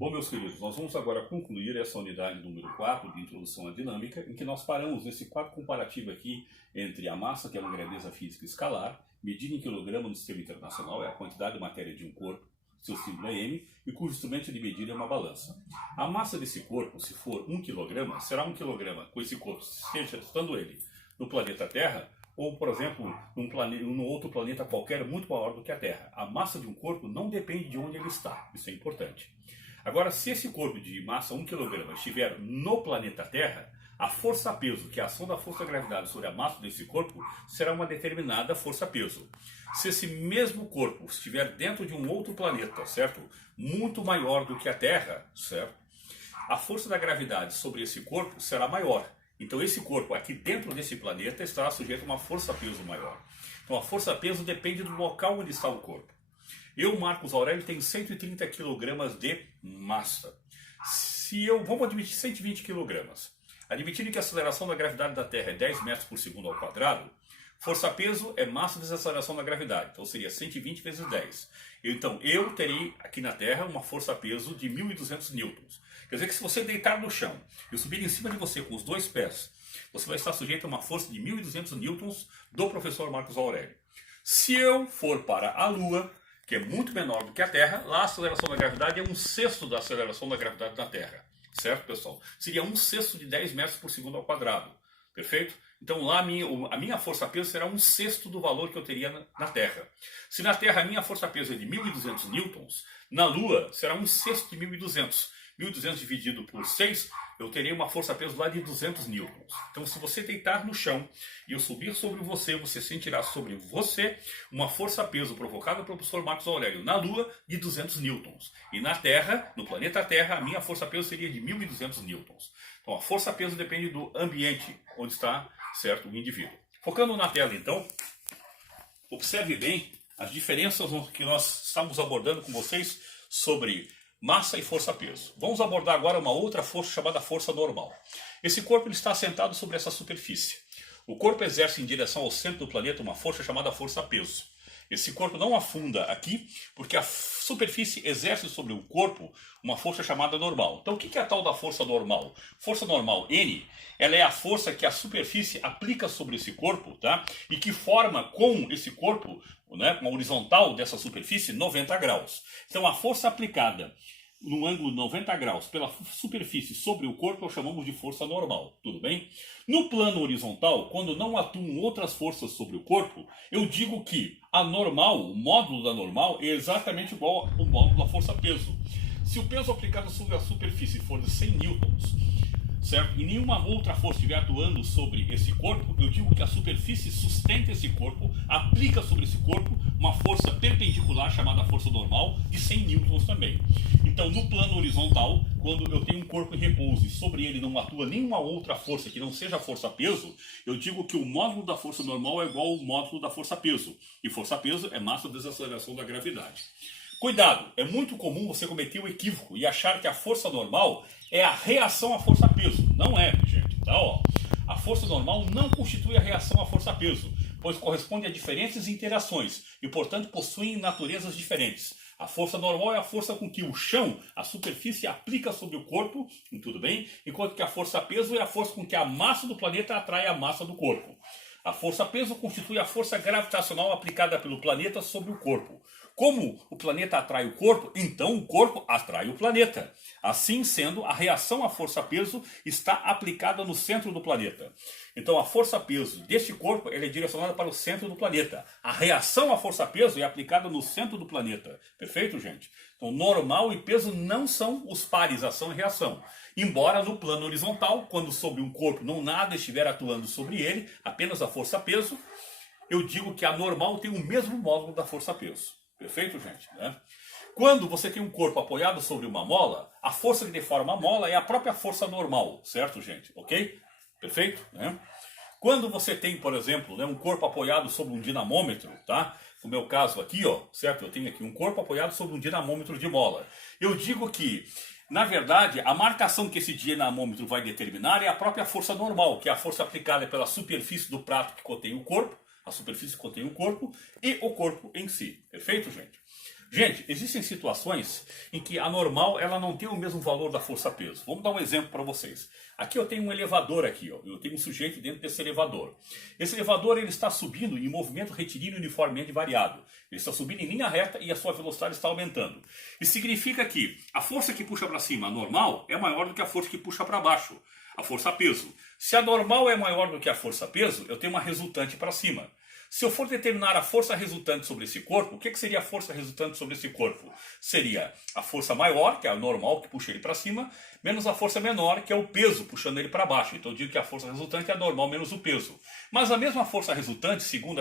Bom, meus queridos, nós vamos agora concluir essa unidade número 4 de Introdução à Dinâmica, em que nós paramos nesse quadro comparativo aqui entre a massa, que é uma grandeza física escalar, medida em quilograma no sistema internacional, é a quantidade de matéria de um corpo, seu símbolo é m, e cujo instrumento de medida é uma balança. A massa desse corpo, se for 1 kg, será 1 kg com esse corpo, seja estando ele no planeta Terra, ou, por exemplo, num outro planeta qualquer muito maior do que a Terra. A massa de um corpo não depende de onde ele está, isso é importante. Agora, se esse corpo de massa 1 kg estiver no planeta Terra, a força-peso, que é a ação da força-gravidade sobre a massa desse corpo, será uma determinada força-peso. Se esse mesmo corpo estiver dentro de um outro planeta, certo? Muito maior do que a Terra, certo? A força da gravidade sobre esse corpo será maior. Então esse corpo aqui dentro desse planeta estará sujeito a uma força-peso maior. Então a força-peso depende do local onde está o corpo. Eu, Marcos Aurélio, tenho 130 kg de massa. Vamos admitir 120 kg. Admitindo que a aceleração da gravidade da Terra é 10 metros por segundo ao quadrado, força-peso é massa vezes aceleração da gravidade. Então seria 120 vezes 10. Então eu terei aqui na Terra uma força-peso de 1.200 newtons. Quer dizer que se você deitar no chão e subir em cima de você com os dois pés, você vai estar sujeito a uma força de 1.200 newtons do professor Marcos Aurélio. Se eu for para a Lua, que é muito menor do que a Terra, lá a aceleração da gravidade é 1/6 da aceleração da gravidade da Terra. Certo, pessoal? Seria 1/6 de 10 metros por segundo ao quadrado. Perfeito? Então lá a minha força-peso será 1/6 do valor que eu teria na Terra. Se na Terra a minha força-peso é de 1.200 newtons, na Lua será 1/6 de 1.200. 1.200 dividido por 6, eu terei uma força-peso lá de 200 newtons. Então se você deitar no chão e eu subir sobre você, você sentirá sobre você uma força-peso provocada pelo professor Marcos Aurélio na Lua de 200 newtons. E na Terra, no planeta Terra, a minha força-peso seria de 1.200 newtons. Então a força-peso depende do ambiente onde está, certo, o indivíduo. Focando na tela então, observe bem as diferenças que nós estamos abordando com vocês sobre massa e força-peso. Vamos abordar agora uma outra força chamada força normal. Esse corpo ele está assentado sobre essa superfície. O corpo exerce em direção ao centro do planeta uma força chamada força-peso. Esse corpo não afunda aqui, porque a superfície exerce sobre o corpo uma força chamada normal. Então o que é a tal da força normal? Força normal N, ela é a força que a superfície aplica sobre esse corpo, tá? E que forma com esse corpo, né, uma horizontal dessa superfície, 90 graus. Então a força aplicada no ângulo 90 graus pela superfície sobre o corpo, nós chamamos de força normal, tudo bem? No plano horizontal, quando não atuam outras forças sobre o corpo, eu digo que a normal, o módulo da normal, é exatamente igual ao módulo da força-peso. Se o peso aplicado sobre a superfície for de 100 newtons, certo? E nenhuma outra força estiver atuando sobre esse corpo, eu digo que a superfície sustenta esse corpo, aplica sobre esse corpo uma força perpendicular chamada força normal de 100 newtons também. Então, no plano horizontal, quando eu tenho um corpo em repouso e sobre ele não atua nenhuma outra força que não seja a força-peso, eu digo que o módulo da força normal é igual ao módulo da força-peso. E força-peso é massa vezes aceleração da gravidade. Cuidado, é muito comum você cometer o equívoco e achar que a força normal é a reação à força-peso. Não é, gente. Tá, ó. A força normal não constitui a reação à força-peso, pois corresponde a diferentes interações e, portanto, possuem naturezas diferentes. A força normal é a força com que o chão, a superfície, aplica sobre o corpo, tudo bem? Enquanto que a força-peso é a força com que a massa do planeta atrai a massa do corpo. A força-peso constitui a força gravitacional aplicada pelo planeta sobre o corpo. Como o planeta atrai o corpo, então o corpo atrai o planeta. Assim sendo, a reação à força-peso está aplicada no centro do planeta. Então a força-peso deste corpo é direcionada para o centro do planeta. A reação à força-peso é aplicada no centro do planeta. Perfeito, gente? Então normal e peso não são os pares, ação e reação. Embora no plano horizontal, quando sobre um corpo não nada estiver atuando sobre ele, apenas a força-peso, eu digo que a normal tem o mesmo módulo da força-peso. Perfeito, gente? Né? Quando você tem um corpo apoiado sobre uma mola, a força que deforma a mola é a própria força normal, certo, gente? Ok? Perfeito? Né? Quando você tem, por exemplo, né, um corpo apoiado sobre um dinamômetro, tá? No meu caso aqui, ó, certo? Eu tenho aqui um corpo apoiado sobre um dinamômetro de mola. Eu digo que, na verdade, a marcação que esse dinamômetro vai determinar é a própria força normal, que é a força aplicada pela superfície do prato que contém o corpo, a superfície que contém o corpo e o corpo em si. Perfeito, gente? Gente, existem situações em que a normal ela não tem o mesmo valor da força-peso. Vamos dar um exemplo para vocês. Aqui eu tenho um elevador aqui, ó. Eu tenho um sujeito dentro desse elevador. Esse elevador ele está subindo em movimento retilíneo uniformemente variado. Ele está subindo em linha reta e a sua velocidade está aumentando. Isso significa que a força que puxa para cima, a normal, é maior do que a força que puxa para baixo, a força-peso. Se a normal é maior do que a força-peso, eu tenho uma resultante para cima. Se eu for determinar a força resultante sobre esse corpo, o que seria a força resultante sobre esse corpo? Seria a força maior, que é a normal, que puxa ele para cima, menos a força menor, que é o peso, puxando ele para baixo. Então eu digo que a força resultante é a normal menos o peso. Mas a mesma força resultante, segundo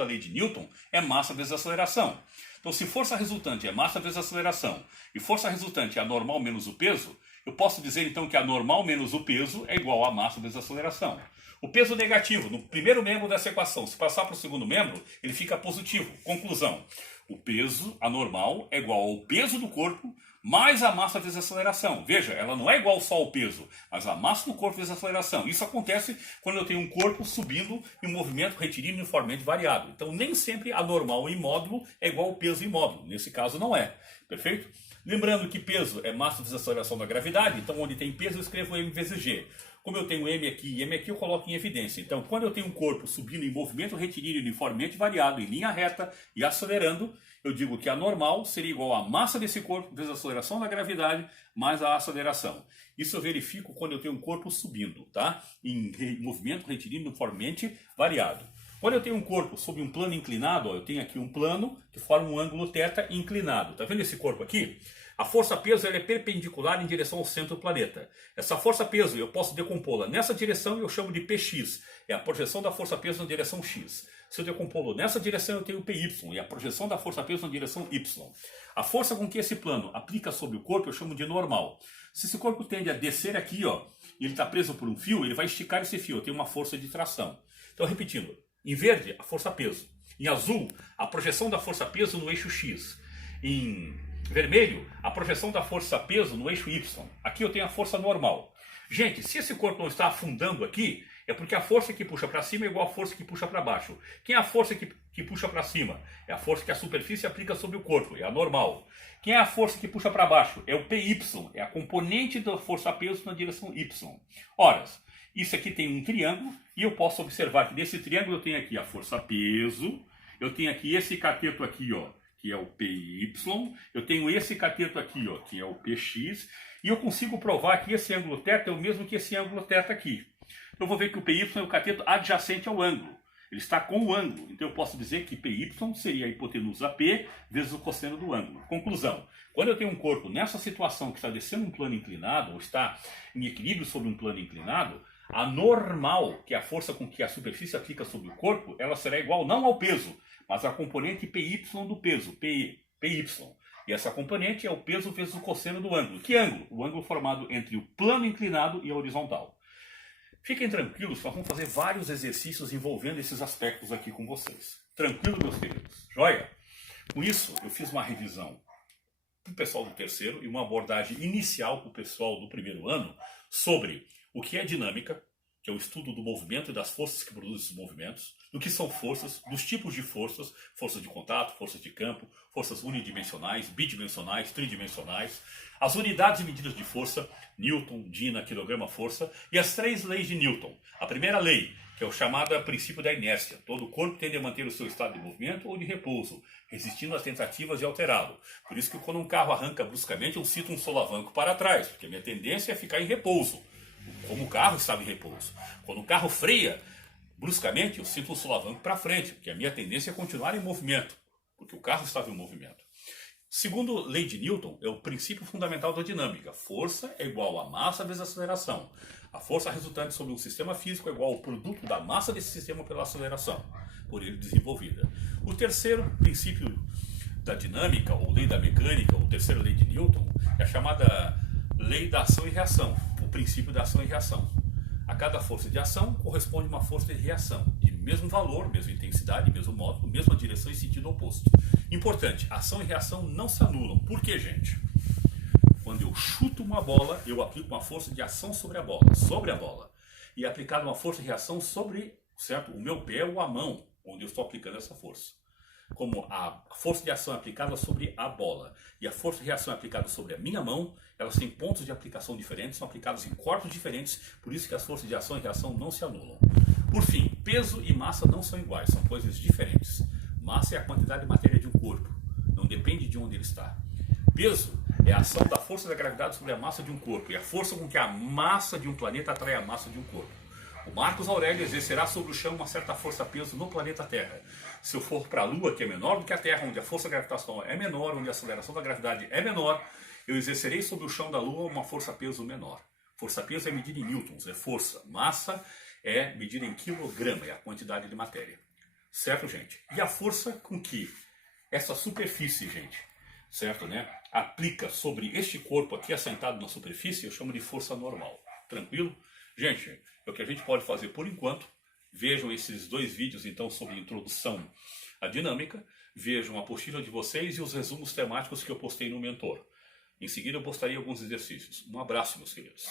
a lei de Newton, é massa vezes aceleração. Então se força resultante é massa vezes aceleração, e força resultante é a normal menos o peso, eu posso dizer então que a normal menos o peso é igual a massa vezes aceleração. O peso negativo, no primeiro membro dessa equação, se passar para o segundo membro, ele fica positivo. Conclusão, o peso, a normal, é igual ao peso do corpo mais a massa vezes a aceleração. Veja, ela não é igual só ao peso, mas a massa do corpo vezes a aceleração. Isso acontece quando eu tenho um corpo subindo em um movimento retilíneo uniformemente variado. Então, nem sempre a normal em módulo é igual ao peso em módulo. Nesse caso, não é. Perfeito? Lembrando que peso é massa vezes a aceleração da gravidade, então onde tem peso eu escrevo m vezes g. Como eu tenho m aqui e m aqui, eu coloco em evidência. Então, quando eu tenho um corpo subindo em movimento retilíneo uniformemente variado, em linha reta e acelerando, eu digo que a normal seria igual à massa desse corpo vezes a aceleração da gravidade mais a aceleração. Isso eu verifico quando eu tenho um corpo subindo, tá? Em movimento retilíneo uniformemente variado. Quando eu tenho um corpo sob um plano inclinado, ó, eu tenho aqui um plano que forma um ângulo θ inclinado. Tá vendo esse corpo aqui? A força-peso é perpendicular em direção ao centro do planeta. Essa força-peso eu posso decompô-la nessa direção e eu chamo de Px. É a projeção da força-peso na direção x. Se eu decompô-lo nessa direção eu tenho Py e a projeção da força-peso na direção y. A força com que esse plano aplica sobre o corpo eu chamo de normal. Se esse corpo tende a descer aqui, ó, e ele está preso por um fio, ele vai esticar esse fio. Eu tenho uma força de tração. Então, repetindo. Em verde, a força-peso. Em azul, a projeção da força-peso no eixo x. Em vermelho, a projeção da força-peso no eixo y. Aqui eu tenho a força normal. Gente, se esse corpo não está afundando aqui, é porque a força que puxa para cima é igual à força que puxa para baixo. Quem é a força que puxa para cima? É a força que a superfície aplica sobre o corpo, é a normal. Quem é a força que puxa para baixo? É o Py, é a componente da força-peso na direção y. Ora, isso aqui tem um triângulo e eu posso observar que desse triângulo eu tenho aqui a força-peso, eu tenho aqui esse cateto aqui, ó, que é o Py, eu tenho esse cateto aqui, ó, que é o Px, e eu consigo provar que esse ângulo θ é o mesmo que esse ângulo θ aqui. Eu vou ver que o Py é o cateto adjacente ao ângulo. Ele está com o ângulo, então eu posso dizer que Py seria a hipotenusa P vezes o cosseno do ângulo. Conclusão, quando eu tenho um corpo nessa situação que está descendo um plano inclinado, ou está em equilíbrio sobre um plano inclinado, a normal, que é a força com que a superfície aplica sobre o corpo, ela será igual não ao peso, mas à componente Py do peso, Py. E essa componente é o peso vezes o cosseno do ângulo. Que ângulo? O ângulo formado entre o plano inclinado e a horizontal. Fiquem tranquilos, nós vamos fazer vários exercícios envolvendo esses aspectos aqui com vocês. Tranquilo, meus queridos? Joia? Com isso, eu fiz uma revisão para o pessoal do terceiro e uma abordagem inicial para o pessoal do primeiro ano sobre o que é dinâmica, que é o estudo do movimento e das forças que produzem esses movimentos, do que são forças, dos tipos de forças, forças de contato, forças de campo, forças unidimensionais, bidimensionais, tridimensionais, as unidades e medidas de força, Newton, Dina, quilograma, força, e as 3 leis de Newton. A primeira lei, que é o chamado princípio da inércia. Todo corpo tende a manter o seu estado de movimento ou de repouso, resistindo às tentativas de alterá-lo. Por isso que quando um carro arranca bruscamente, eu cito um solavanco para trás, porque a minha tendência é ficar em repouso, como o carro estava em repouso. Quando o carro freia bruscamente, eu sinto um solavanco para frente, porque a minha tendência é continuar em movimento, porque o carro estava em movimento. Segundo lei de Newton, é o princípio fundamental da dinâmica. Força é igual a massa vezes aceleração. A força resultante sobre um sistema físico é igual ao produto da massa desse sistema pela aceleração, por ele desenvolvida. O terceiro princípio da dinâmica, ou lei da mecânica, ou terceira lei de Newton, é a chamada lei da ação e reação, o princípio da ação e reação. A cada força de ação corresponde uma força de reação, de mesmo valor, mesma intensidade, mesmo modo, mesma direção e sentido oposto. Importante, ação e reação não se anulam. Por quê, gente? Quando eu chuto uma bola, eu aplico uma força de ação sobre a bola. E é aplicada uma força de reação sobre, certo, o meu pé ou a mão, onde eu estou aplicando essa força. como a força de ação aplicada sobre a bola e a força de reação aplicada sobre a minha mão, elas têm pontos de aplicação diferentes, são aplicadas em corpos diferentes, por isso que as forças de ação e reação não se anulam. Por fim, peso e massa não são iguais, são coisas diferentes. Massa é a quantidade de matéria de um corpo, não depende de onde ele está. Peso é a ação da força da gravidade sobre a massa de um corpo, e a força com que a massa de um planeta atrai a massa de um corpo. O Marcos Aurélio exercerá sobre o chão uma certa força-peso no planeta Terra. Se eu for para a Lua, que é menor do que a Terra, onde a força gravitacional é menor, onde a aceleração da gravidade é menor, eu exercerei sobre o chão da Lua uma força-peso menor. Força-peso é medida em newtons, é força. Massa é medida em quilograma, é a quantidade de matéria. Certo, gente? E a força com que essa superfície, gente, certo, né, aplica sobre este corpo aqui assentado na superfície, eu chamo de força normal. Tranquilo? Gente, é o que a gente pode fazer por enquanto. Vejam esses 2 vídeos, então, sobre introdução à dinâmica. Vejam a apostila de vocês e os resumos temáticos que eu postei no Mentor. Em seguida, eu postaria alguns exercícios. Um abraço, meus queridos.